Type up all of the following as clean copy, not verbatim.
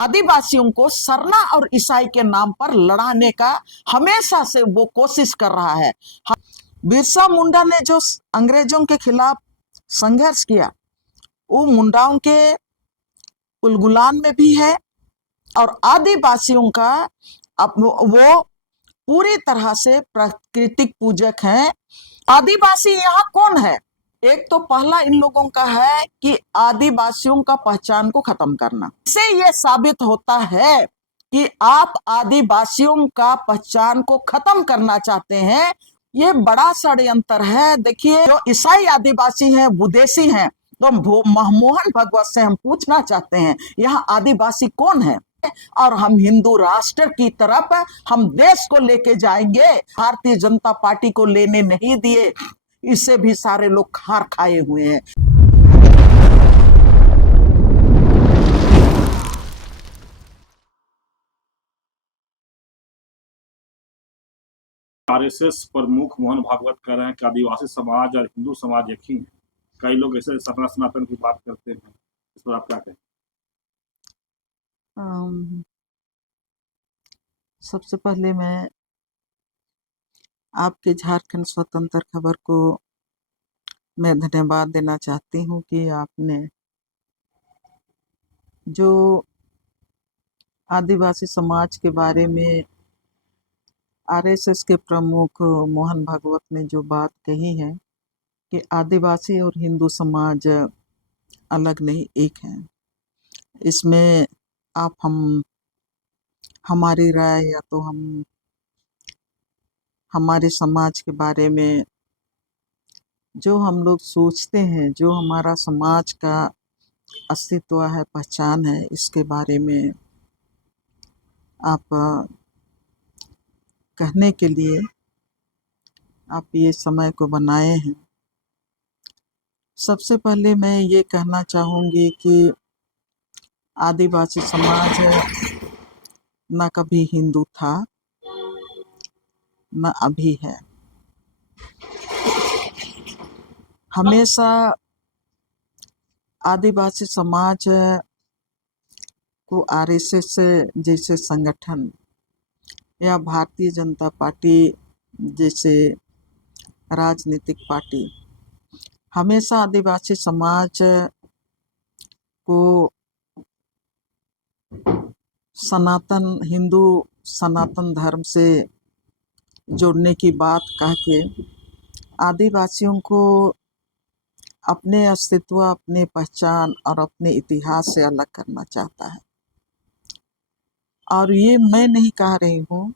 आदिवासियों को सरना और ईसाई के नाम पर लड़ाने का हमेशा से वो कोशिश कर रहा है। बिरसा मुंडा ने जो अंग्रेजों के खिलाफ संघर्ष किया वो मुंडाओं के उलगुलान में भी है, और आदिवासियों का अब वो पूरी तरह से प्राकृतिक पूजक हैं। आदिवासी यहाँ कौन है? एक तो पहला इन लोगों का है कि आदिवासियों का पहचान को खत्म करना। इससे ये साबित होता है कि आप आदिवासियों का पहचान को खत्म करना चाहते हैं। ये बड़ा षड्यंत्र है। देखिए, जो ईसाई आदिवासी हैं, विदेशी हैं, तो मोहन भगवत से हम पूछना चाहते हैं यहाँ आदिवासी कौन है, और हम हिंदू राष्ट्र की तरफ हम देश को लेके जाएंगे। भारतीय जनता पार्टी को लेने नहीं दिए, इससे भी सारे लोग खार खाए हुए हैं। आरएसएस प्रमुख मोहन भागवत कह रहे हैं कि आदिवासी समाज और हिंदू समाज एक ही है। कई लोग ऐसे सनातन की बात करते हैं, इस पर आप क्या कहें? सबसे पहले मैं आपके झारखंड स्वतंत्र खबर को मैं धन्यवाद देना चाहती हूँ कि आपने जो आदिवासी समाज के बारे में आरएसएस के प्रमुख मोहन भागवत ने जो बात कही है कि आदिवासी और हिंदू समाज अलग नहीं एक है, इसमें आप हमारी राय या तो हम हमारे समाज के बारे में जो हम लोग सोचते हैं, जो हमारा समाज का अस्तित्व है, पहचान है, इसके बारे में आप कहने के लिए आप ये समय को बनाए हैं। सबसे पहले मैं ये कहना चाहूँगी कि आदिवासी समाज न कभी हिंदू था न अभी है। हमेशा आदिवासी समाज को आरएसएस जैसे संगठन या भारतीय जनता पार्टी जैसे राजनीतिक पार्टी हमेशा आदिवासी समाज को हिंदू सनातन धर्म से जोड़ने की बात कह के आदिवासियों को अपने अस्तित्व, अपने पहचान और अपने इतिहास से अलग करना चाहता है। और ये मैं नहीं कह रही हूँ,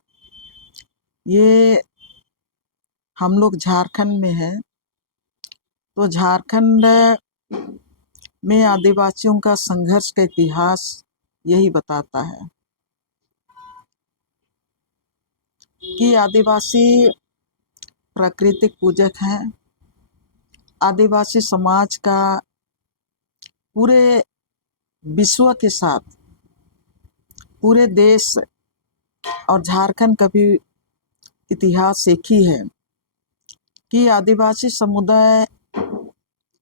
ये हम लोग झारखंड में हैं, तो झारखंड में आदिवासियों का संघर्ष का इतिहास यही बताता है कि आदिवासी प्राकृतिक पूजक हैं। आदिवासी समाज का पूरे विश्व के साथ, पूरे देश और झारखंड का भी इतिहास एक ही है कि आदिवासी समुदाय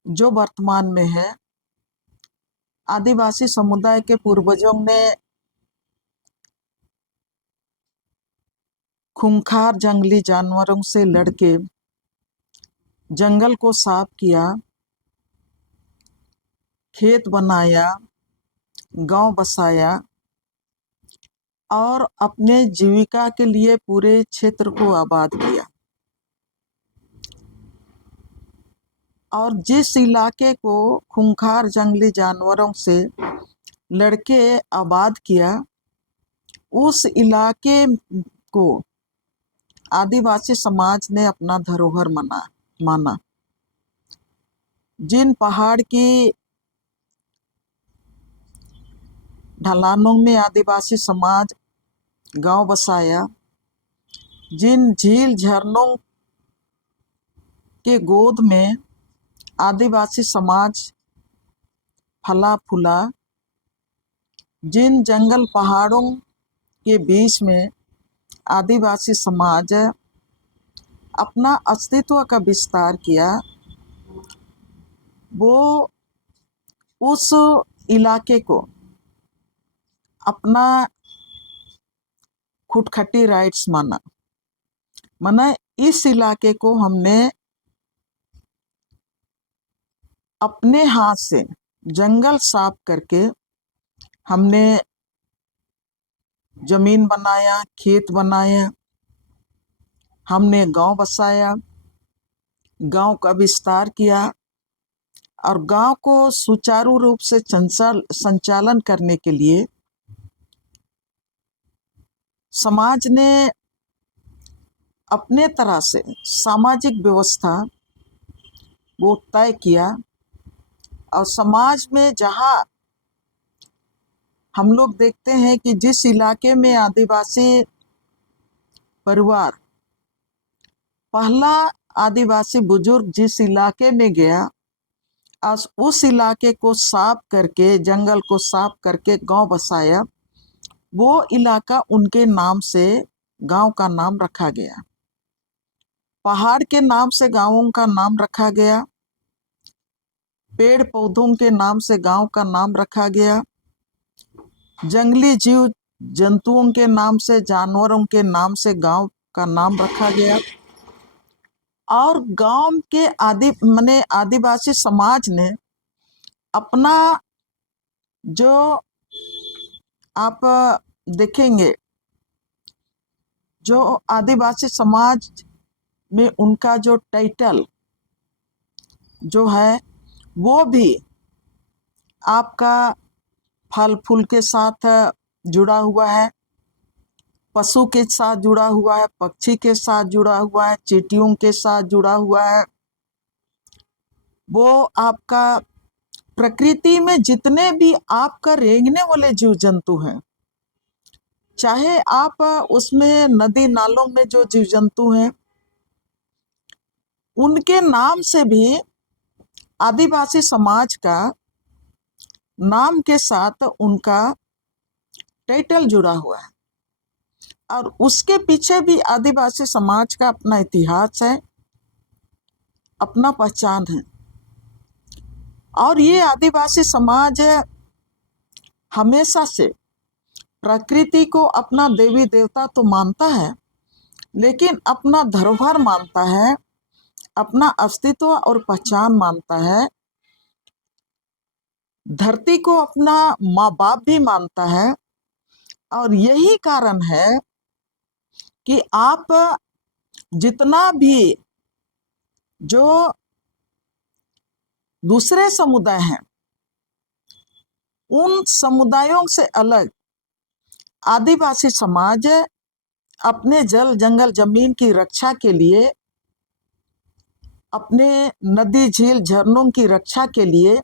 जो वर्तमान में है, आदिवासी समुदाय के पूर्वजों ने खूंखार जंगली जानवरों से लड़के जंगल को साफ किया, खेत बनाया, गांव बसाया और अपने जीविका के लिए पूरे क्षेत्र को आबाद किया। और जिस इलाके को खूंखार जंगली जानवरों से लड़के आबाद किया, उस इलाके को आदिवासी समाज ने अपना धरोहर माना। जिन पहाड़ की ढलानों में आदिवासी समाज गांव बसाया, जिन झील झरनों के गोद में आदिवासी समाज फला फूला, जिन जंगल पहाड़ों के बीच में आदिवासी समाज अपना अस्तित्व का विस्तार किया, वो उस इलाके को अपना खुटखटी राइट्स माना। माना इस इलाके को हमने अपने हाथ से जंगल साफ करके हमने जमीन बनाया, खेत बनाया, हमने गांव बसाया, गांव का विस्तार किया और गांव को सुचारू रूप से संचालन करने के लिए समाज ने अपने तरह से सामाजिक व्यवस्था वो तय किया। और समाज में जहाँ हम लोग देखते हैं कि जिस इलाके में आदिवासी परिवार, पहला आदिवासी बुजुर्ग जिस इलाके में गया, आज उस इलाके को साफ करके, जंगल को साफ करके गांव बसाया, वो इलाका उनके नाम से गांव का नाम रखा गया। पहाड़ के नाम से गांवों का नाम रखा गया, पेड़ पौधों के नाम से गांव का नाम रखा गया, जंगली जीव जंतुओं के नाम से, जानवरों के नाम से गांव का नाम रखा गया। और गांव के आदिवासी समाज ने अपना, जो आप देखेंगे, जो आदिवासी समाज में उनका जो टाइटल जो है वो भी आपका फल फूल के साथ जुड़ा हुआ है, पशु के साथ जुड़ा हुआ है, पक्षी के साथ जुड़ा हुआ है, चींटियों के साथ जुड़ा हुआ है। वो आपका प्रकृति में जितने भी आपका रेंगने वाले जीव जंतु हैं, चाहे आप उसमें नदी नालों में जो जीव जंतु हैं, उनके नाम से भी आदिवासी समाज का नाम के साथ उनका टाइटल जुड़ा हुआ है। और उसके पीछे भी आदिवासी समाज का अपना इतिहास है, अपना पहचान है। और ये आदिवासी समाज हमेशा से प्रकृति को अपना देवी देवता तो मानता है, लेकिन अपना धरोहर मानता है, अपना अस्तित्व और पहचान मानता है, धरती को अपना माँ बाप भी मानता है। और यही कारण है कि आप जितना भी जो दूसरे समुदाय हैं, उन समुदायों से अलग आदिवासी समाज अपने जल जंगल जमीन की रक्षा के लिए, अपने नदी झील झरनों की रक्षा के लिए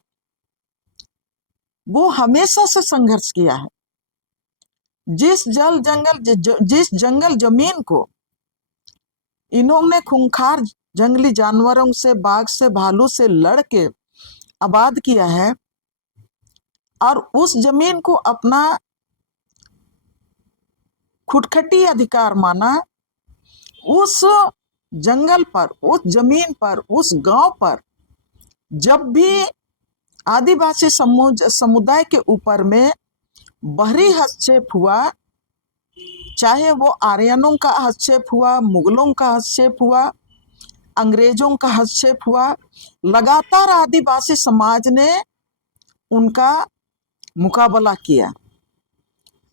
वो हमेशा से संघर्ष किया है। जिस जंगल जमीन को इन्होंने खूंखार जंगली जानवरों से, बाघ से, भालू से लड़ के आबाद किया है, और उस जमीन को अपना खुटखटी अधिकार माना, उस जंगल पर, उस जमीन पर, उस गांव पर जब भी आदिवासी समुदाय के ऊपर में बाहरी हस्तक्षेप हुआ, चाहे वो आर्यनों का हस्तक्षेप हुआ, मुगलों का हस्तक्षेप हुआ, अंग्रेजों का हस्तक्षेप हुआ, लगातार आदिवासी समाज ने उनका मुकाबला किया।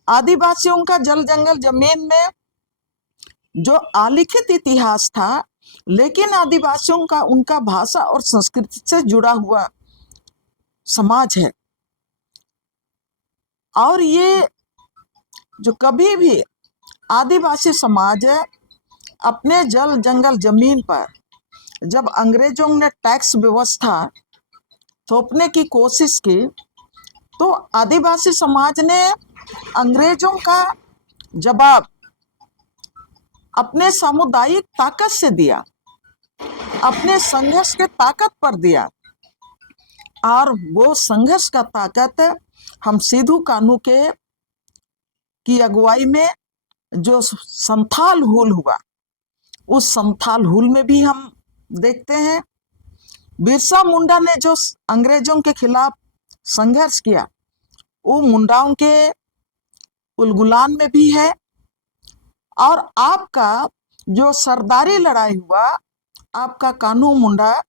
आदिवासियों का जल जंगल जमीन में जो अलिखित इतिहास था, लेकिन आदिवासियों का उनका भाषा और संस्कृति से जुड़ा हुआ समाज है। और ये जो कभी भी आदिवासी समाज अपने जल जंगल जमीन पर जब अंग्रेजों ने टैक्स व्यवस्था थोपने की कोशिश की, तो आदिवासी समाज ने अंग्रेजों का जवाब अपने सामुदायिक ताकत से दिया, अपने संघर्ष के ताकत पर दिया। और वो संघर्ष का ताकत हम सिद्धू कान्हू की अगुवाई में जो संथाल हुल हुआ, उस संथाल हुल में भी हम देखते हैं। बिरसा मुंडा ने जो अंग्रेजों के खिलाफ संघर्ष किया, वो मुंडाओं के उलगुलान में भी है। और आपका जो सरदारी लड़ाई हुआ, आपका कान्हू मुंडा,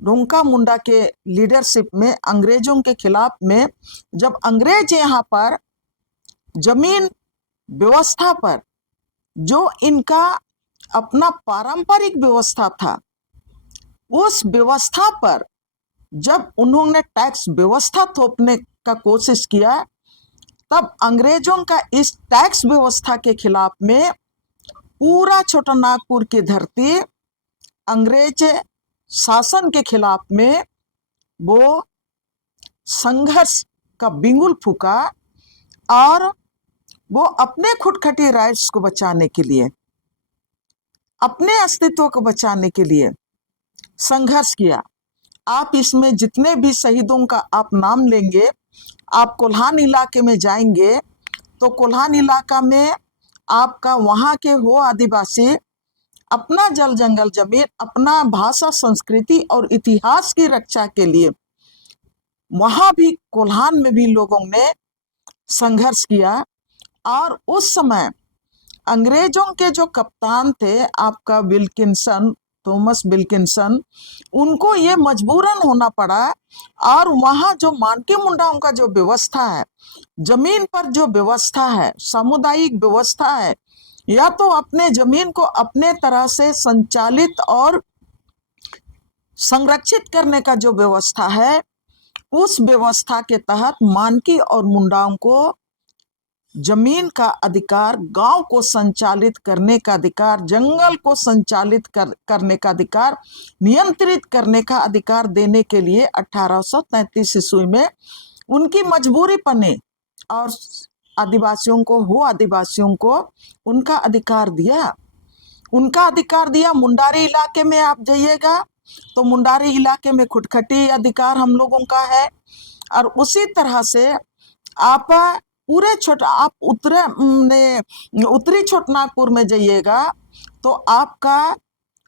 रुंका मुंडा के लीडरशिप में अंग्रेजों के खिलाफ में, जब अंग्रेज यहाँ पर जमीन व्यवस्था पर जो इनका अपना पारंपरिक व्यवस्था था, उस व्यवस्था पर जब उन्होंने टैक्स व्यवस्था थोपने का कोशिश किया, तब अंग्रेजों का इस टैक्स व्यवस्था के खिलाफ में पूरा छोटा नागपुर की धरती अंग्रेज शासन के खिलाफ में वो संघर्ष का बिगुल फूका और वो अपने खुटखटी राइट्स को बचाने के लिए, अपने अस्तित्व को बचाने के लिए संघर्ष किया। आप इसमें जितने भी शहीदों का आप नाम लेंगे, आप कोल्हान इलाके में जाएंगे तो कोल्हान इलाका में आपका वहाँ के हो आदिवासी अपना जल जंगल जमीन, अपना भाषा संस्कृति और इतिहास की रक्षा के लिए वहाँ भी कोल्हान में भी लोगों ने संघर्ष किया। और उस समय अंग्रेजों के जो कप्तान थे आपका विल्किंसन, थॉमस विल्किंसन, उनको ये मजबूरन होना पड़ा। और वहाँ जो मानकी मुंडाओं का जो व्यवस्था है, जमीन पर जो व्यवस्था है, सामुदायिक व्यवस्था है, या तो अपने जमीन को अपने तरह से संचालित और संरक्षित करने का जो व्यवस्था है, उस व्यवस्था के तहत मानकी और मुंडाओं को जमीन का अधिकार, गांव को संचालित करने का अधिकार, जंगल को संचालित करने का अधिकार, नियंत्रित करने का अधिकार देने के लिए 1833 ईस्वी में उनकी मजबूरी बने और आदिवासियों को उनका अधिकार दिया। उनका अधिकार दिया। मुंडारी इलाके में आप जाइएगा तो मुंडारी इलाके में खुटखटी अधिकार हम लोगों का है। और उसी तरह से आप पूरे आप उत्तरी छोटनागपुर में जाइएगा तो आपका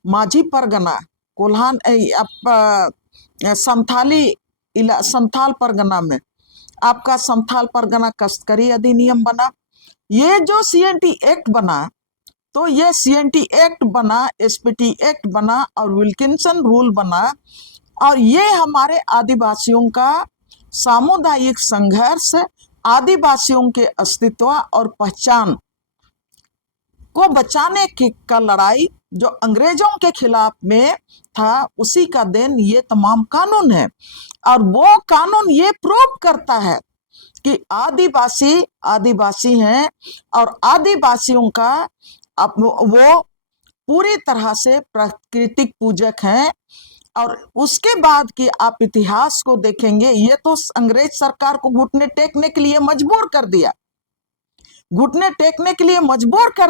माझी परगना, कोल्हान, संथाल परगना में आपका संथाल परगना कश्तकरी अधिनियम बना। ये जो CNT एक्ट बना, तो ये CNT एक्ट बना, SPT एक्ट बना और विल्किंसन रूल बना। और ये हमारे आदिवासियों का सामुदायिक संघर्ष, आदिवासियों के अस्तित्व और पहचान को बचाने की का लड़ाई जो अंग्रेजों के खिलाफ में था, उसी का देन ये तमाम कानून है। और वो कानून ये प्रूव करता है कि आदिवासी हैं और आदिवासियों का वो पूरी तरह से प्राकृतिक पूजक हैं। और उसके बाद की आप इतिहास को देखेंगे, ये तो अंग्रेज सरकार को घुटने टेकने के लिए मजबूर कर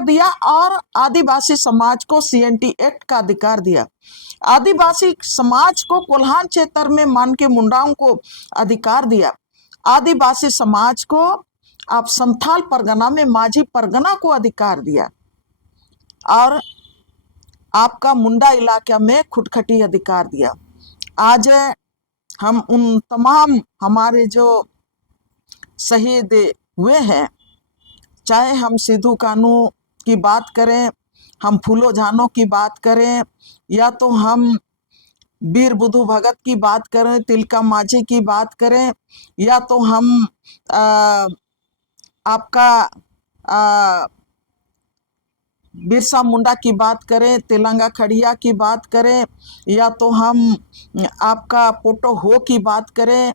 दिया, और आदिवासी समाज को CNT एक्ट का अधिकार दिया। आदिवासी समाज को कोल्हान क्षेत्र में मानके मुंडाओं को अधिकार दिया। आदिवासी समाज को आप संथाल परगना में माझी परगना को अधिकार दिया। और आपका मुंडा इलाका में खुटखटी अधिकार दिया। आज हम उन तमाम हमारे जो शहीद हुए हैं, चाहे हम सिद्धू कान्हू की बात करें, हम फूलो झानो की बात करें, या तो हम वीर बुधु भगत की बात करें, तिलका माझी की बात करें, या तो हम आपका बिरसा मुंडा की बात करें, तेलंगा खड़िया की बात करें, या तो हम आपका पोटो हो की बात करें,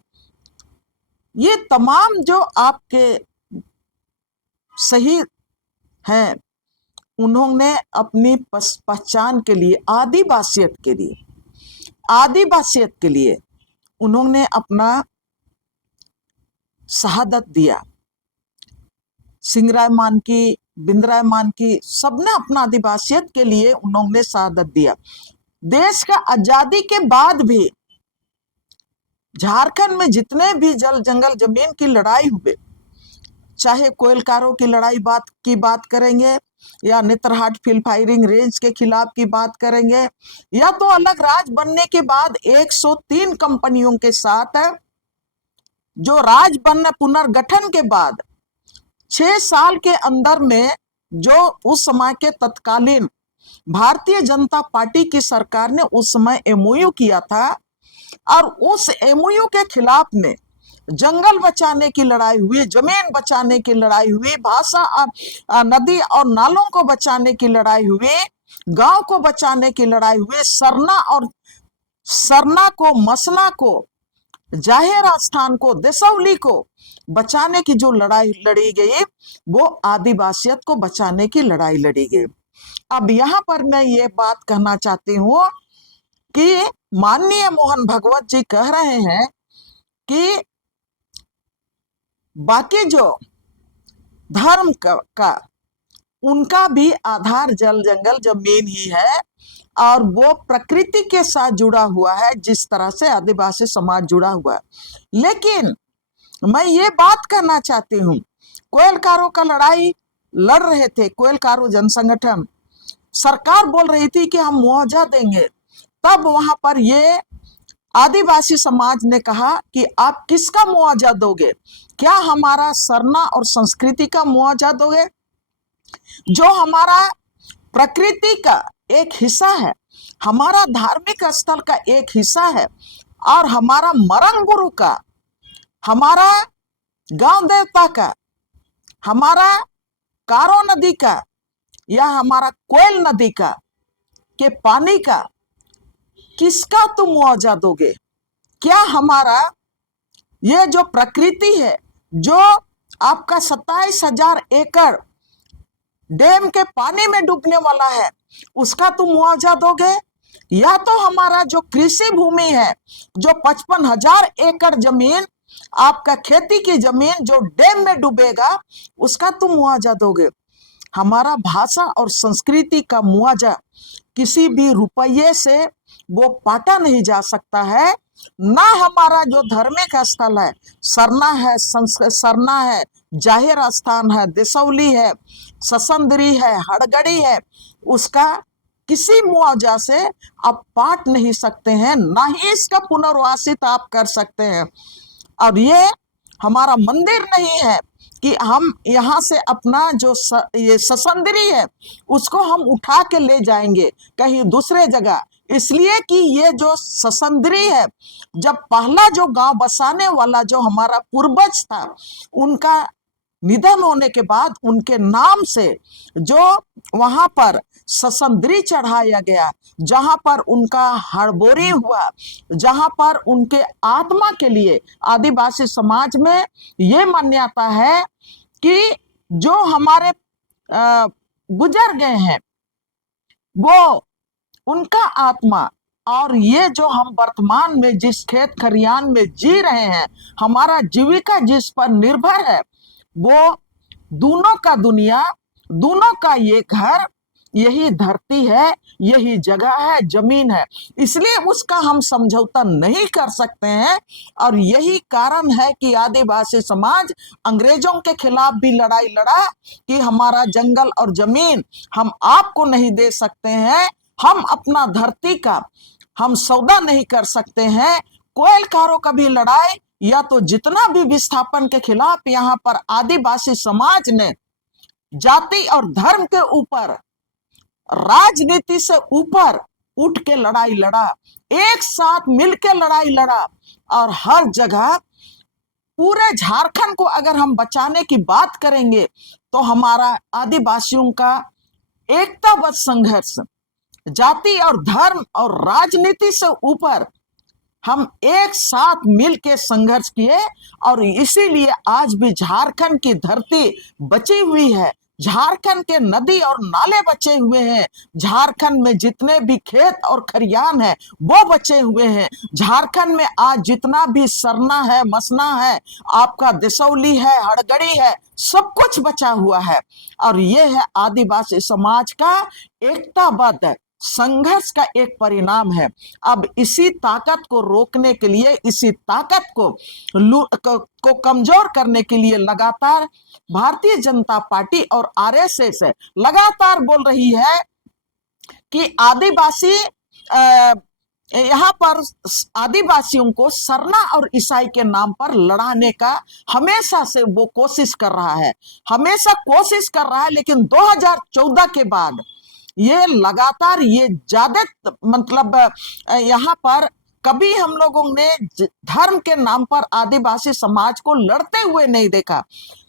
ये तमाम जो आपके शहीद हैं, उन्होंने अपनी पहचान के लिए, आदिवासियत के लिए उन्होंने अपना शहादत दिया। सिंगराय मानकी, बिंद्राय मानकी, सबने अपना आदिवासियत के लिए उन्होंने शहादत दिया। देश का आजादी के बाद भी झारखंड में जितने भी जल जंगल जमीन की लड़ाई हुए, चाहे कोयलकारों की लड़ाई की बात करेंगे, या नेतरहाट फील्ड फायरिंग रेंज के खिलाफ की बात करेंगे, या तो अलग राज बनने के बाद 103 कंपनियों के साथ जो राज बनने पुनर्गठन के बाद 6 साल के अंदर में जो उस समय के तत्कालीन भारतीय जनता पार्टी की सरकार ने उस समय एमओयू किया था, और उस एमओयू के खिलाफ में जंगल बचाने की लड़ाई हुई, जमीन बचाने की लड़ाई हुई, भाषा नदी और नालों को बचाने की लड़ाई हुई, गांव को बचाने की लड़ाई हुई, सरना को, मसना को, जाहिर स्थान को, देसौली को बचाने की जो लड़ाई लड़ी गई वो आदिवासियत को बचाने की लड़ाई लड़ी गई। अब यहां पर मैं ये बात कहना चाहती हूं कि माननीय मोहन भागवत जी कह रहे हैं कि बाकी जो धर्म का उनका भी आधार जल जंगल जमीन ही है, और वो प्रकृति के साथ जुड़ा हुआ है जिस तरह से आदिवासी समाज जुड़ा हुआ है। लेकिन मैं ये बात कहना चाहती हूँ, कोयलकारों का लड़ाई लड़ रहे थे, कोयलकारों जन संगठन, सरकार बोल रही थी कि हम मुआवजा देंगे, तब वहां पर ये आदिवासी समाज ने कहा कि आप किसका मुआवजा दोगे? क्या हमारा सरना और संस्कृति का मुआवजा दोगे, जो हमारा प्रकृति का एक हिस्सा है, हमारा धार्मिक स्थल का एक हिस्सा है, और हमारा मरण गुरु का, हमारा गांव देवता का, हमारा कारो नदी का या हमारा कोयल नदी का के पानी का किसका तुम मुआवजा दोगे? क्या हमारा ये जो प्रकृति है, जो आपका 27,000 एकड़ डैम के पानी में डूबने वाला है, उसका तुम मुआवजा दोगे? या तो हमारा जो कृषि भूमि है, जो 55,000 एकड़ जमीन, आपका खेती की जमीन जो डैम में डूबेगा, उसका तुम मुआवजा दोगे? हमारा भाषा और संस्कृति का मुआवजा किसी भी रुपये से वो पाटा नहीं जा सकता है। ना हमारा जो धार्मिक स्थल है, सरना है, जाहिर स्थान है, देसौली है, ससंदरी है, हड़गड़ी है, उसका किसी मुआवजा से आप पाट नहीं सकते हैं, ना ही इसका पुनर्वासित आप कर सकते हैं। और ये हमारा मंदिर नहीं है कि हम यहाँ से अपना जो ये ससंदरी है उसको हम उठा के ले जाएंगे कहीं दूसरे जगह, इसलिए कि ये जो ससंदरी है, जब पहला जो गांव बसाने वाला जो हमारा पूर्वज था, उनका निधन होने के बाद उनके नाम से जो वहां पर ससंदरी चढ़ाया गया, जहां पर उनका हड़बोरी हुआ, जहां पर उनके आत्मा के लिए आदिवासी समाज में ये मान्यता है कि जो हमारे गुजर गए हैं वो उनका आत्मा, और ये जो हम वर्तमान में जिस खेत खरियान में जी रहे हैं, हमारा जीविका जिस पर निर्भर है, वो दोनों का दुनिया, दोनों का ये घर, यही धरती है, यही जगह है, जमीन है, इसलिए उसका हम समझौता नहीं कर सकते हैं। और यही कारण है कि आदिवासी समाज अंग्रेजों के खिलाफ भी लड़ाई लड़ा कि हमारा जंगल और जमीन हम आपको नहीं दे सकते हैं, हम अपना धरती का हम सौदा नहीं कर सकते हैं। कोयलकारों का भी लड़ाई, या तो जितना भी विस्थापन के खिलाफ यहाँ पर आदिवासी समाज ने जाति और धर्म के ऊपर, राजनीति से ऊपर उठ के लड़ाई लड़ा, एक साथ मिलकर लड़ाई लड़ा, और हर जगह पूरे झारखंड को अगर हम बचाने की बात करेंगे तो हमारा आदिवासियों का एकताबद्ध संघर्ष, जाति और धर्म और राजनीति से ऊपर हम एक साथ मिलकर संघर्ष किए, और इसीलिए आज भी झारखंड की धरती बची हुई है, झारखंड के नदी और नाले बचे हुए हैं, झारखंड में जितने भी खेत और खरियान है वो बचे हुए हैं, झारखंड में आज जितना भी सरना है, मसना है, आपका देसौली है, हड़गड़ी है, सब कुछ बचा हुआ है। और ये है आदिवासी समाज का एकताबद्ध संघर्ष का एक परिणाम है। अब इसी ताकत को रोकने के लिए, इसी ताकत को कमजोर करने के लिए लगातार भारतीय जनता पार्टी और आरएसएस लगातार बोल रही है कि आदिवासी यहाँ पर आदिवासियों को सरना और ईसाई के नाम पर लड़ाने का हमेशा से वो कोशिश कर रहा है, हमेशा कोशिश कर रहा है। लेकिन 2014 के बाद ये लगातार ये ज्यादा मतलब यहाँ पर कभी हम लोगों ने धर्म के नाम पर आदिवासी समाज को लड़ते हुए नहीं देखा,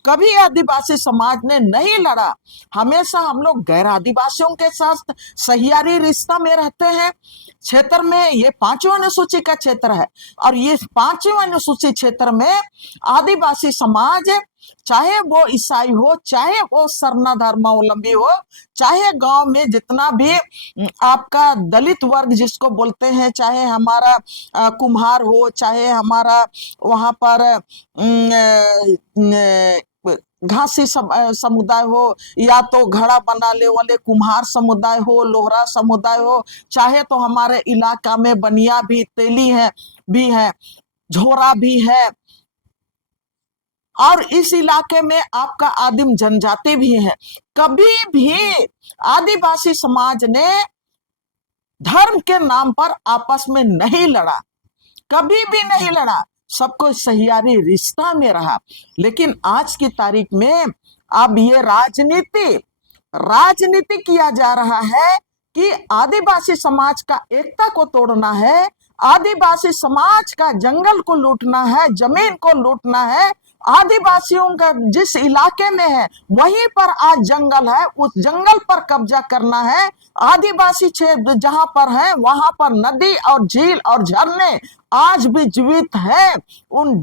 कभी आदिवासी समाज ने नहीं लड़ा। हमेशा हम लोग गैर आदिवासियों के साथ सहियारी रिश्ता में रहते हैं। क्षेत्र में ये 5वीं अनुसूची का क्षेत्र है और ये 5वीं अनुसूची क्षेत्र में आदिवासी समाज, चाहे वो ईसाई हो, चाहे वो सरना धर्मावलंबी हो, चाहे गांव में जितना भी आपका दलित वर्ग जिसको बोलते हैं, चाहे हमारा कुम्हार हो, चाहे हमारा वहां पर घासी समुदाय हो, या तो घड़ा बनाने वाले कुम्हार समुदाय हो, लोहरा समुदाय हो, चाहे तो हमारे इलाका में बनिया भी, तेली है भी है, झोरा भी है, और इस इलाके में आपका आदिम जनजाति भी है। कभी भी आदिवासी समाज ने धर्म के नाम पर आपस में नहीं लड़ा, कभी भी नहीं लड़ा, सबको सहियारी रिश्ता में रहा। लेकिन आज की तारीख में अब ये राजनीति किया जा रहा है कि आदिवासी समाज का एकता को तोड़ना है, आदिवासी समाज का जंगल को लूटना है, जमीन को लूटना है। आदिवासियों का जिस इलाके में है वहीं पर आज जंगल है, उस जंगल पर कब्जा करना है। आदिवासी क्षेत्र जहां पर है वहां पर नदी और झील और झरने आज भी जीवित है। उन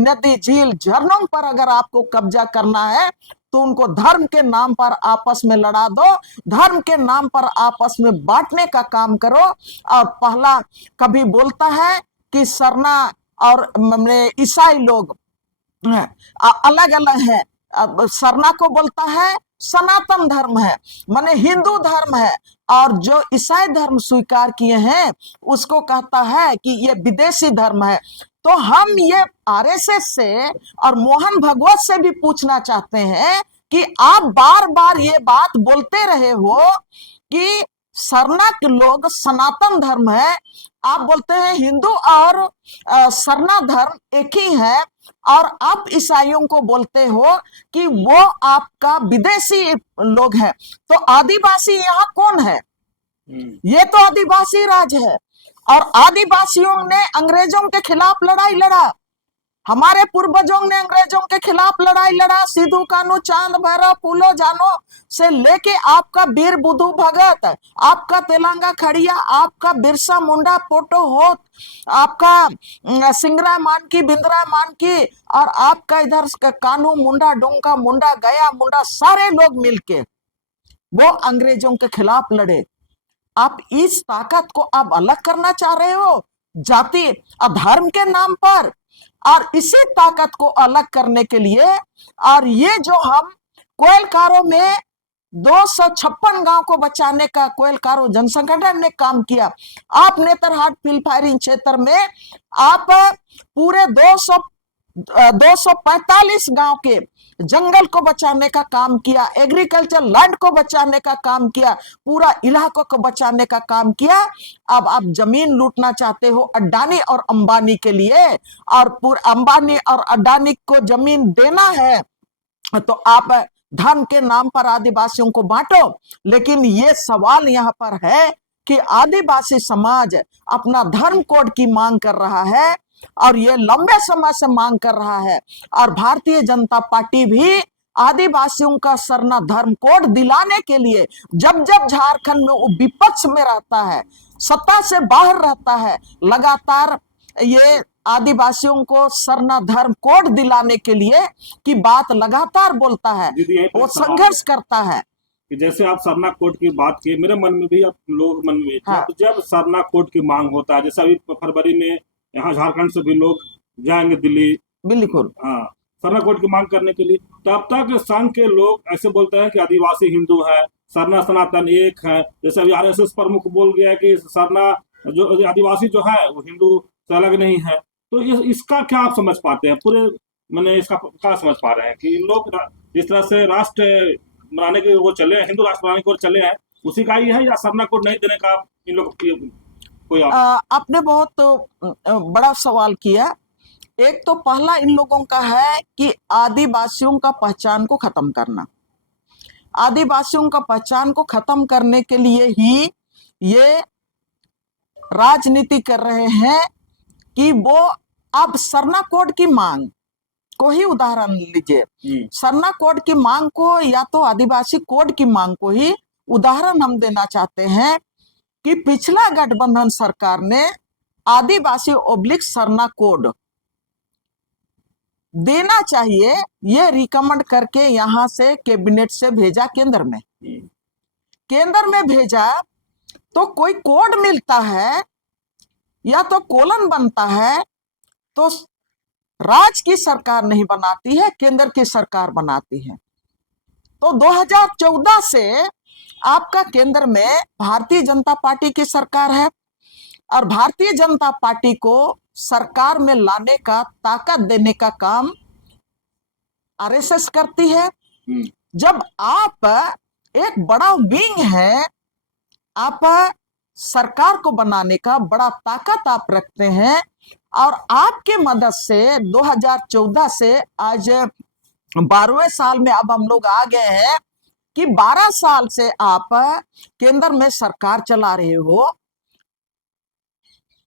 नदी, झील, झरनों पर अगर आपको कब्जा करना है तो उनको धर्म के नाम पर आपस में लड़ा दो, धर्म के नाम पर आपस में बांटने का काम करो। और पहला कभी बोलता है कि सरना और ईसाई लोग अलग अलग है, सरना को बोलता है सनातन धर्म है, माने हिंदू धर्म है, और जो ईसाई धर्म स्वीकार किए हैं उसको कहता है कि ये विदेशी धर्म है। तो हम ये आरएसएस से और मोहन भागवत से भी पूछना चाहते हैं कि आप बार बार ये बात बोलते रहे हो कि सरना के लोग सनातन धर्म है, आप बोलते हैं हिंदू और सरना धर्म एक ही है, और आप ईसाइयों को बोलते हो कि वो आपका विदेशी लोग हैं। तो आदिवासी यहाँ कौन है? ये तो आदिवासी राज है, और आदिवासियों ने अंग्रेजों के खिलाफ लड़ाई लड़ा, हमारे पूर्वजों ने अंग्रेजों के खिलाफ लड़ाई लड़ा। सिद्धू कान्हू, चांद भैरव, फूलो जानो से लेके आपका वीर बुद्धू भगत, आपका तेलंगा खड़िया, आपका बिरसा मुंडा पोटो होत, आपका सिंगरा मानकी, बिंद्रा मानकी, और आपका इधर कान्हू मुंडा, डोंका मुंडा, गया मुंडा, सारे लोग मिलके वो अंग्रेजों के खिलाफ लड़े। आप इस ताकत को आप अलग करना चाह रहे हो जाति अधर्म के नाम पर, और इसी ताकत को अलग करने के लिए, और ये जो हम कोयलकारों में 256 गांव को बचाने का कोयलकारो जनसंगठन ने काम किया, आप नेतरहाट फील्ड फायरिंग क्षेत्र में आप पूरे 245 गांव के जंगल को बचाने का काम किया, एग्रीकल्चर लैंड को बचाने का काम किया, पूरा इलाकों को बचाने का काम किया। अब आप जमीन लूटना चाहते हो अडानी और अंबानी के लिए, और पूरा अंबानी और अडानी को जमीन देना है तो आप धर्म के नाम पर आदिवासियों को बांटो। लेकिन ये सवाल यहाँ पर है कि आदिवासी समाज अपना धर्म कोड की मांग कर रहा है, और ये लंबे समय से मांग कर रहा है, और भारतीय जनता पार्टी भी आदिवासियों का सरना धर्म कोड दिलाने के लिए जब जब झारखंड में वो विपक्ष में रहता है, सत्ता से बाहर रहता है, लगातार ये आदिवासियों को सरना धर्म कोड दिलाने के लिए की बात लगातार बोलता है, वो संघर्ष करता है। कि जैसे आप सरना कोड की बात की, मेरे मन में भी, आप लोग मन में हाँ। जब सरना कोड की मांग होता है, जैसे अभी फरवरी में यहाँ झारखंड से भी लोग जाएंगे दिल्ली, बिल्कुल, हाँ, सरना कोड की मांग करने के लिए, तब तक संघ के लोग ऐसे बोलते हैं कि आदिवासी हिंदू है, सरना सनातन एक है। जैसे अभी आरएसएस प्रमुख बोल गया है कि सरना जो आदिवासी जो है वो हिंदू से अलग नहीं है। तो इसका क्या आप समझ पाते हैं? पूरे मैंने इसका क्या समझ पा रहे हैं कि इन लोग जिस तरह से राष्ट्र बनाने के वो चले हैं, हिंदू राष्ट्र बनाने की ओर चले हैं, उसी का ही है, या सरना कोड नहीं देने का इन लोग कोई आपने बहुत बड़ा सवाल किया। एक तो पहला इन लोगों का है कि आदिवासियों का पहचान को खत्म करना। आदिवासियों का पहचान को खत्म करने के लिए ही ये राजनीति कर रहे हैं कि वो अब सरना कोड की मांग को ही उदाहरण लीजिए। सरना कोड की मांग को या तो आदिवासी कोड की मांग को ही उदाहरण हम देना चाहते हैं कि पिछला गठबंधन सरकार ने आदिवासी ओब्लिक सरना कोड देना चाहिए ये रिकमेंड करके यहां से कैबिनेट से भेजा केंद्र में। केंद्र में भेजा तो कोई कोड मिलता है या तो कोलन बनता है, तो राज्य की सरकार नहीं बनाती है, केंद्र की सरकार बनाती है। तो 2014 से आपका केंद्र में भारतीय जनता पार्टी की सरकार है और भारतीय जनता पार्टी को सरकार में लाने का, ताकत देने का काम आरएसएस करती है। जब आप एक बड़ा विंग है, आप सरकार को बनाने का बड़ा ताकत आप रखते हैं और आपके मदद से 2014 से आज 12वें साल में अब हम लोग आ गए हैं कि 12 साल से आप केंद्र में सरकार चला रहे हो।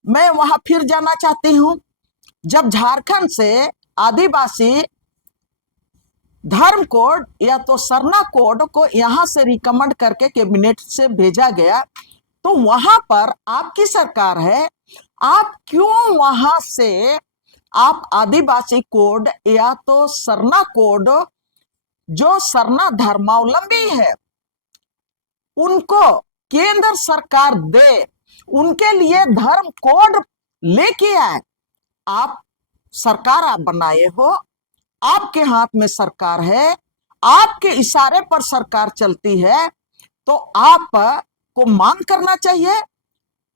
मैं वहां फिर जाना चाहती हूं, जब झारखंड से आदिवासी धर्म कोड या तो सरना कोड को यहां से रिकमेंड करके कैबिनेट से भेजा गया, तो वहां पर आपकी सरकार है, आप क्यों वहां से आप आदिवासी कोड या तो सरना कोड जो सरना धर्मावलंबी है उनको केंद्र सरकार दे, उनके लिए धर्म कोड लेके आए। आप सरकार आप बनाए हो, आपके हाथ में सरकार है, आपके इशारे पर सरकार चलती है, तो आप को मांग करना चाहिए,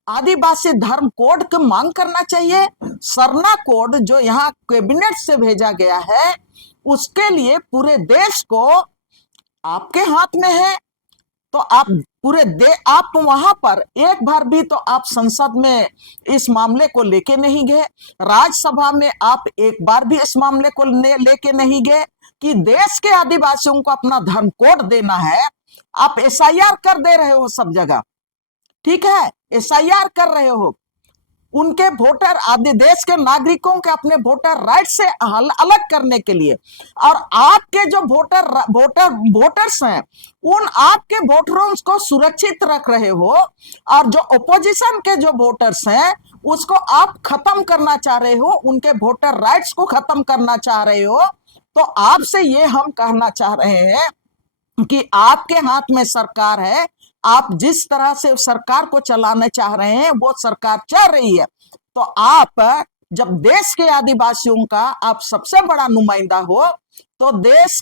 आदिवासी धर्म कोड की मांग करना चाहिए। सरना कोड जो यहाँ कैबिनेट से भेजा गया है उसके लिए पूरे देश को आपके हाथ में है, तो आप आप वहां पर एक बार भी तो आप संसद में इस मामले को लेके नहीं गए, राज्यसभा में आप एक बार भी इस मामले को लेके नहीं गए कि देश के आदिवासियों को अपना धर्म कोड देना है। आप एसआईआर कर दे रहे हो सब जगह, ठीक है, एसआईआर कर रहे हो, उनके वोटर आदि देश के नागरिकों के अपने वोटर राइट से अलग करने के लिए, और आपके जो वोटर्स हैं उन आपके वोटरों को सुरक्षित रख रहे हो, और जो ओपोजिशन के जो वोटर्स हैं उसको आप खत्म करना चाह रहे हो, उनके वोटर राइट्स को खत्म करना चाह रहे हो। तो आपसे ये हम कहना चाह रहे हैं कि आपके हाथ में सरकार है, आप जिस तरह से सरकार को चलाना चाह रहे हैं वो सरकार चल रही है। तो आप जब देश के आदिवासियों का आप सबसे बड़ा नुमाइंदा हो, तो देश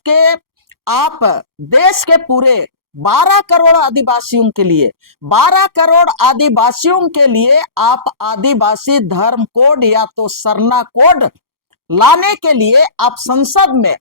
के पूरे 12 करोड़ आदिवासियों के लिए, 12 करोड़ आदिवासियों के लिए आप आदिवासी धर्म कोड या तो सरना कोड लाने के लिए आप संसद में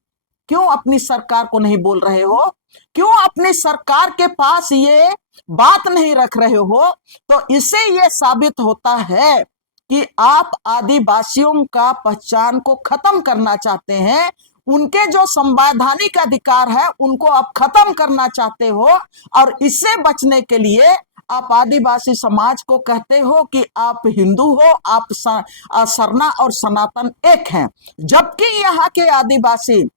क्यों अपनी सरकार को नहीं बोल रहे हो, क्यों अपनी सरकार के पास ये बात नहीं रख रहे हो? तो इससे ये साबित होता है कि आप आदिवासियों का पहचान को खत्म करना चाहते हैं, उनके जो संवैधानिक अधिकार है उनको आप खत्म करना चाहते हो, और इससे बचने के लिए आप आदिवासी समाज को कहते हो कि आप हिंदू हो, आप सरना और सनातन एक हैं, जबकि यहाँ के आदिवासी,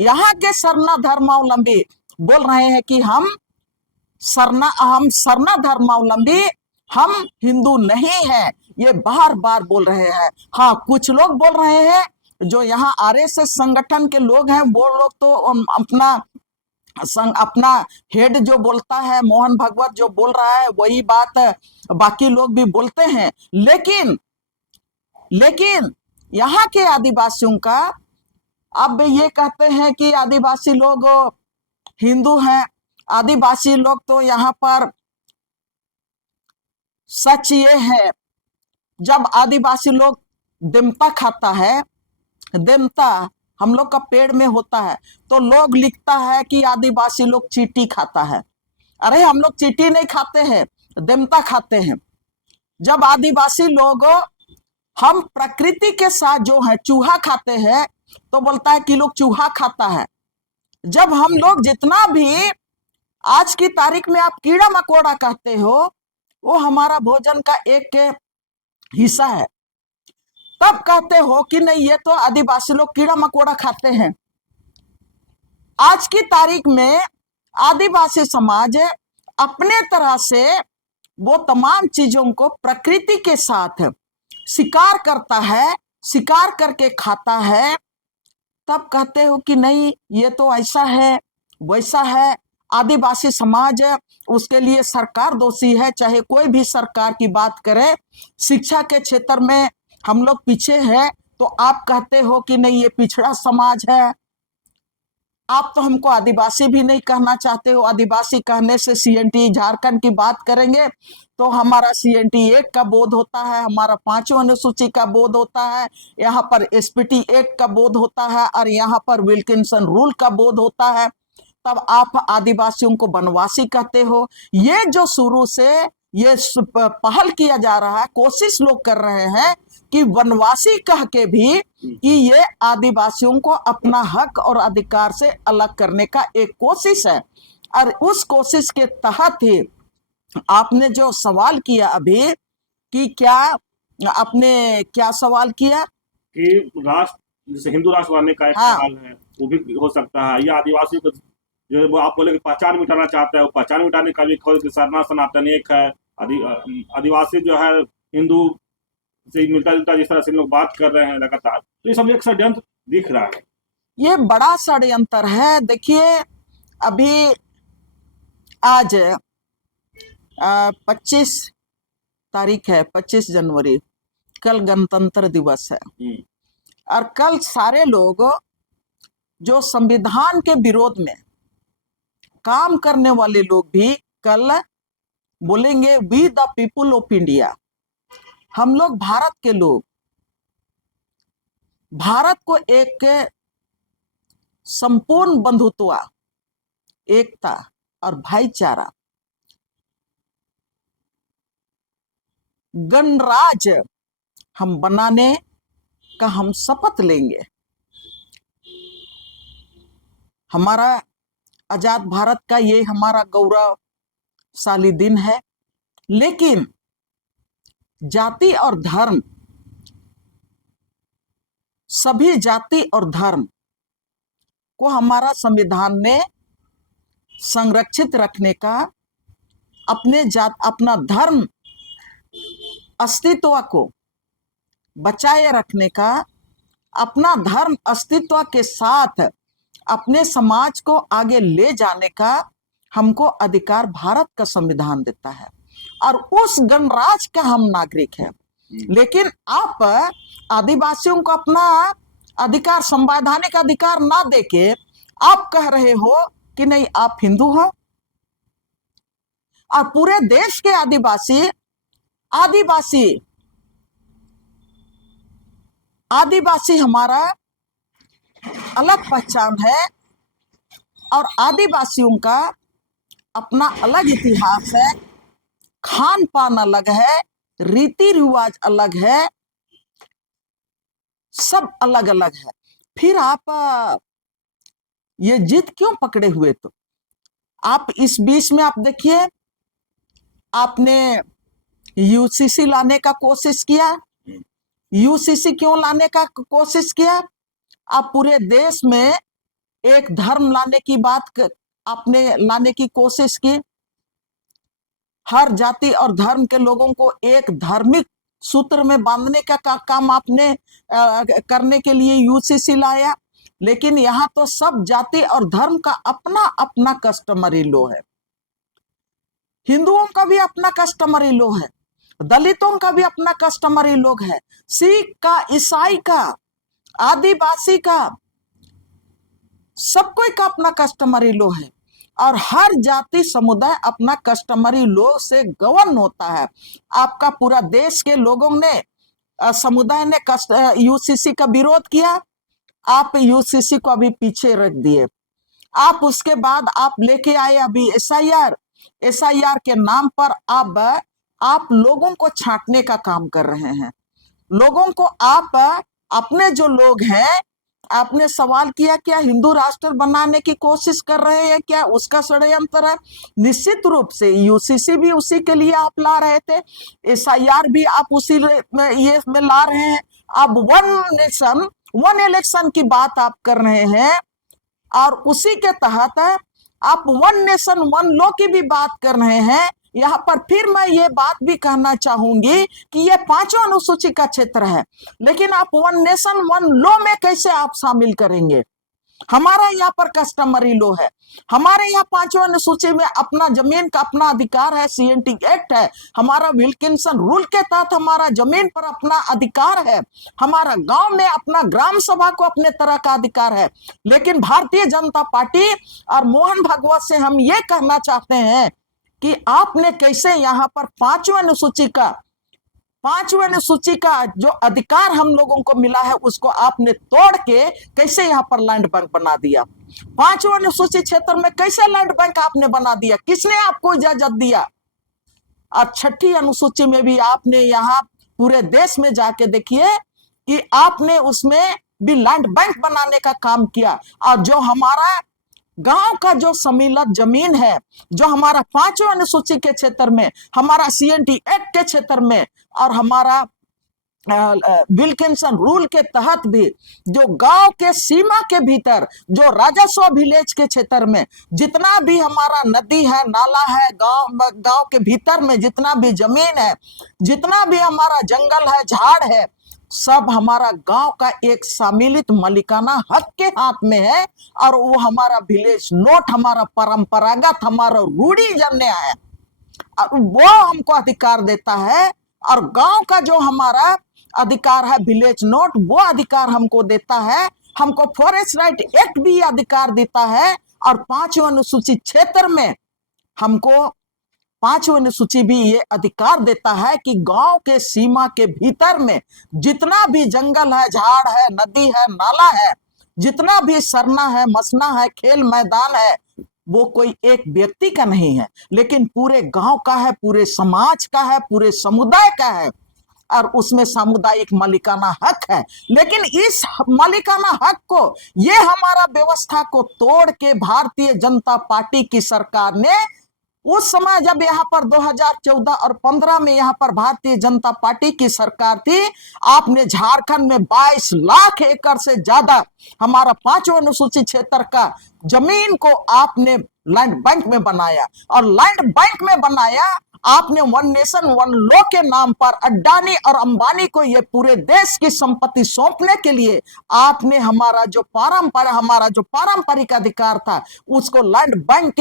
यहाँ के सरना धर्मावलंबी बोल रहे हैं कि हम सरना धर्मावलंबी, हम हिंदू नहीं हैं, ये बार बार बोल रहे हैं। हाँ, कुछ लोग बोल रहे हैं, जो यहाँ आरएसएस संगठन के लोग हैं वो लोग तो अपना हेड जो बोलता है, मोहन भागवत जो बोल रहा है वही बात बाकी लोग भी बोलते हैं, लेकिन यहाँ के आदिवासियों का अब ये कहते हैं कि आदिवासी लोग हिंदू हैं। आदिवासी लोग तो यहाँ पर सच ये है, जब आदिवासी लोग दिमता खाता है, दिमता हम लोग का पेड़ में होता है, तो लोग लिखता है कि आदिवासी लोग चींटी खाता है। अरे हम लोग चींटी नहीं खाते हैं, देमता खाते हैं। जब आदिवासी लोग हम प्रकृति के साथ जो है चूहा खाते हैं तो बोलता है कि लोग चूहा खाता है। जब हम लोग जितना भी आज की तारीख में आप कीड़ा मकोड़ा कहते हो वो हमारा भोजन का एक हिस्सा है, तब कहते हो कि नहीं ये तो आदिवासी लोग कीड़ा मकोड़ा खाते हैं। आज की तारीख में आदिवासी समाज अपने तरह से वो तमाम चीजों को प्रकृति के साथ शिकार करता है, शिकार करके खाता है। तब कहते हो कि नहीं ये तो ऐसा है वैसा है। आदिवासी समाज उसके लिए सरकार दोषी है, चाहे कोई भी सरकार की बात करे। शिक्षा के क्षेत्र में हम लोग पीछे हैं तो आप कहते हो कि नहीं ये पिछड़ा समाज है। आप तो हमको आदिवासी भी नहीं कहना चाहते हो। आदिवासी कहने से सीएनटी झारखंड की बात करेंगे तो हमारा सीएनटी 1 का बोध होता है, हमारा 5वां अनुसूची का बोध होता है, यहाँ पर एसपीटी 1 का बोध होता है और यहाँ पर विल्किंसन रूल का बोध होता है। तब आप आदिवासियों को वनवासी कहते हो। ये जो शुरू से ये पहल किया जा रहा है, कोशिश लोग कर रहे हैं कि वनवासी कह के भी कि ये आदिवासियों को अपना हक और अधिकार से अलग करने का एक कोशिश है। और उस कोशिश के तहत ही आपने जो सवाल किया अभी कि क्या आपने क्या सवाल किया कि राष्ट्र जैसे हिंदू राष्ट्र बनने का एक हाँ। सवाल है, वो भी हो सकता है। या आदिवासियों को जो वो आप बोले कि पहचान मिटाना चाहता है, वो पहचान मिटाने का भी खोज कि सरना सनातन एक है। आदिवासी जो है हिंदू से मिलता जुलता, जिस तरह से लोग बात कर रहे हैं लगातार, तो ये सब एक षड्यंत्र दिख रहा है। ये बड़ा षड्यंत्र है। देखिए अभी आज 25 तारीख है, 25 जनवरी, कल गणतंत्र दिवस है। और कल सारे लोग जो संविधान के विरोध में काम करने वाले लोग भी कल बोलेंगे we the people of India. हम लोग भारत के लोग भारत को एक संपूर्ण बंधुत्व, एकता और भाईचारा, गणराज हम बनाने का हम शपथ लेंगे। हमारा आजाद भारत का ये हमारा गौरवशाली दिन है। लेकिन जाति और धर्म, सभी जाति और धर्म को हमारा संविधान ने संरक्षित रखने का, अपना धर्म अस्तित्व को बचाए रखने का, अपना धर्म अस्तित्व के साथ अपने समाज को आगे ले जाने का हमको अधिकार भारत का संविधान देता है और उस गणराज्य का हम नागरिक हैं। लेकिन आप आदिवासियों को अपना अधिकार, संवैधानिक अधिकार ना देके आप कह रहे हो कि नहीं आप हिंदू हो। और पूरे देश के आदिवासी हमारा अलग पहचान है और आदिवासियों का अपना अलग इतिहास है, खान पान अलग है, रीति रिवाज अलग है, सब अलग अलग है। फिर आप ये जिद क्यों पकड़े हुए? तो आप इस बीच में आप देखिए, आपने यूसीसी लाने का कोशिश किया। यूसीसी क्यों लाने का कोशिश किया? आप पूरे देश में एक धर्म लाने की बात आपने लाने की कोशिश की। हर जाति और धर्म के लोगों को एक धार्मिक सूत्र में बांधने का काम आपने करने के लिए यूसीसी लाया। लेकिन यहाँ तो सब जाति और धर्म का अपना अपना कस्टमरी लॉ है। हिंदुओं का भी अपना कस्टमरी लॉ है, दलितों का भी अपना कस्टमरी लॉ है, सिख का, ईसाई का, आदिवासी का, सब कोई का अपना कस्टमरी लॉ है। और हर जाति समुदाय अपना कस्टमरी लॉ से गवर्न होता है। आपका पूरा देश के लोगों ने, समुदाय ने यूसीसी का विरोध किया। आप यूसीसी को अभी पीछे रख दिए। आप उसके बाद आप लेके आए अभी एसआईआर। एसआईआर के नाम पर अब आप लोगों को छांटने का काम कर रहे हैं। लोगों को आप अपने जो लोग हैं, आपने सवाल किया क्या हिंदू राष्ट्र बनाने की कोशिश कर रहे हैं क्या, उसका षड्यंत्र है। निश्चित रूप से यूसीसी भी उसी के लिए आप ला रहे थे, एसआईआर भी आप उसी ये में ला रहे हैं। अब वन नेशन वन इलेक्शन की बात आप कर रहे हैं और उसी के तहत आप वन नेशन वन लॉ की भी बात कर रहे हैं। यहाँ पर फिर मैं ये बात भी कहना चाहूंगी कि ये 5वां अनुसूची का क्षेत्र है, लेकिन आप वन नेशन वन लॉ में कैसे आप शामिल करेंगे। हमारा यहाँ पर कस्टमरी लॉ है, हमारे यहाँ 5वां अनुसूची में अपना जमीन का अपना अधिकार है, सीएनटी एक्ट है, हमारा विल्किंसन रूल के तहत हमारा जमीन पर अपना अधिकार है, हमारा गांव में अपना ग्राम सभा को अपने तरह का अधिकार है। लेकिन भारतीय जनता पार्टी और मोहन भागवत से हम ये कहना चाहते हैं कि आपने कैसे यहाँ पर 5वें अनुसूची का जो अधिकार हम लोगों को मिला है उसको आपने तोड़ के कैसे यहाँ पर लैंड बैंक बना दिया। 5वें अनुसूची क्षेत्र में कैसे लैंड बैंक आपने बना दिया, किसने आपको इजाजत दिया। और 6ठी अनुसूची में भी आपने यहाँ पूरे देश में जाके देखिए कि आपने उसमें भी लैंड बैंक बनाने का काम किया। और जो हमारा गांव का जो सम्मिलित जमीन है, जो हमारा 5वें अनुसूची के क्षेत्र में, हमारा सीएनटी एक्ट के क्षेत्र में और हमारा विल्किंसन रूल के तहत भी जो गांव के सीमा के भीतर जो राजस्व विलेज के क्षेत्र में जितना भी हमारा नदी है, नाला है, गांव के भीतर में जितना भी जमीन है, जितना भी हमारा जंगल है, झाड़ है, सब हमारा गांव का एक सम्मिलित मालिकाना हक के हाथ में है। और वो हमारा विलेज नोट, हमारा परंपरागत, हमारा रूढ़िजन्य है, और वो हमको अधिकार देता है। और गांव का जो हमारा अधिकार है विलेज नोट, वो अधिकार हमको देता है। हमको फॉरेस्ट राइट एक्ट भी अधिकार देता है। और 5वें अनुसूचित क्षेत्र में हमको 5वें अनुसूची भी ये अधिकार देता है कि गांव के सीमा के भीतर में जितना भी जंगल है, झाड़ है, नदी है, नाला है, जितना भी सरना है, मसना है, खेल मैदान है, वो कोई एक व्यक्ति का नहीं है, लेकिन पूरे गांव का है, पूरे समाज का है, पूरे समुदाय का है। और उसमें सामुदायिक मालिकाना हक है। लेकिन इस मालिकाना हक को, ये हमारा व्यवस्था को तोड़ के भारतीय जनता पार्टी की सरकार ने उस समय जब यहाँ पर 2014 और 15 में यहाँ पर भारतीय जनता पार्टी की सरकार थी, आपने झारखंड में 22 लाख एकड़ से ज्यादा हमारा 5वें अनुसूचित क्षेत्र का जमीन को आपने लैंड बैंक में बनाया। और लैंड बैंक में बनाया आपने वन नेशन वन लॉ के नाम पर अडानी और अंबानी को ये पूरे देश की संपत्ति सौंपने के लिए आपने हमारा जो पारंपरिक अधिकार था उसको लैंड बैंक